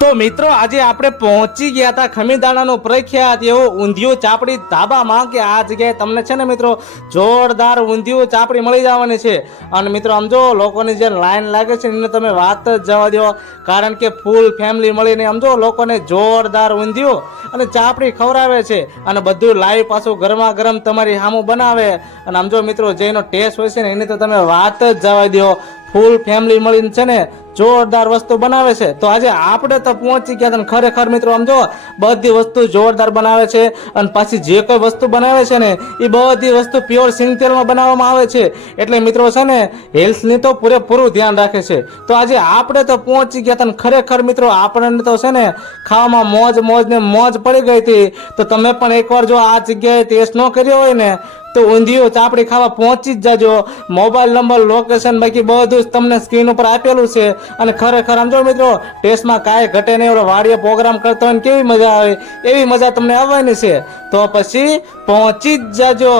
તો મિત્રો આજે આપણે પહોંચી ગયા હતા ખમીદાણાનું પ્રખ્યાત એવું ઊંધિયું ચાપડી ધાબામાં કે આ જગ્યાએ તમને છે ને મિત્રો જોરદાર ઊંધિયું ચાપડી મળી જવાની છે। અને મિત્રો આમ જો લોકોની જે લાઈન લાગે છે એને તમે વાત જ જવા દો, કારણ કે ફૂલ ફેમિલી મળીને આમ જો લોકોને જોરદાર ઊંધિયું અને ચાપડી ખવડાવે છે અને બધું લાઈવ પાછું ગરમા ગરમ તમારી સામું બનાવે। અને આમ જો મિત્રો જેનો ટેસ્ટ હોય છે ને એની તો તમે વાત જ જવા દો, ફૂલ ફેમિલી મળીને છે ને જોરદાર વસ્તુ બનાવે છે। તો આજે આપણે તો પહોંચી ગયા હતા, ખરેખર મિત્રો આમ જો બધી વસ્તુ જોરદાર બનાવે છે અને પાછી જે કોઈ વસ્તુ બનાવે છે ને એ બધી વસ્તુ પ્યોર સિંગ તેલમાં બનાવવામાં આવે છે, એટલે મિત્રો છે ને હેલ્થની તો પૂરેપૂરું ધ્યાન રાખે છે। તો આજે આપણે તો પહોંચી ગયા હતા, ખરેખર મિત્રો આપણને તો છે ને ખાવામાં મોજ ને મોજ પડી ગઈ હતી। તો તમે પણ એકવાર જો આ જગ્યાએ ટેસ્ટ ન કર્યો હોય ને તો ઊંધિયું ચાપડી ખાવા પહોંચી જ જાજો। મોબાઈલ નંબર, લોકેશન બાકી બધું જ તમને સ્ક્રીન ઉપર આપેલું છે। અને ખરેખર આમ જો મિત્રો ટેસ્ટમાં કાંઈ ઘટે નહીં, એવો વાડીએ પ્રોગ્રામ કરતો હોય ને કેવી મજા આવે એવી મજા તમને આવવાની છે। તો પછી પહોંચી જ જાજો।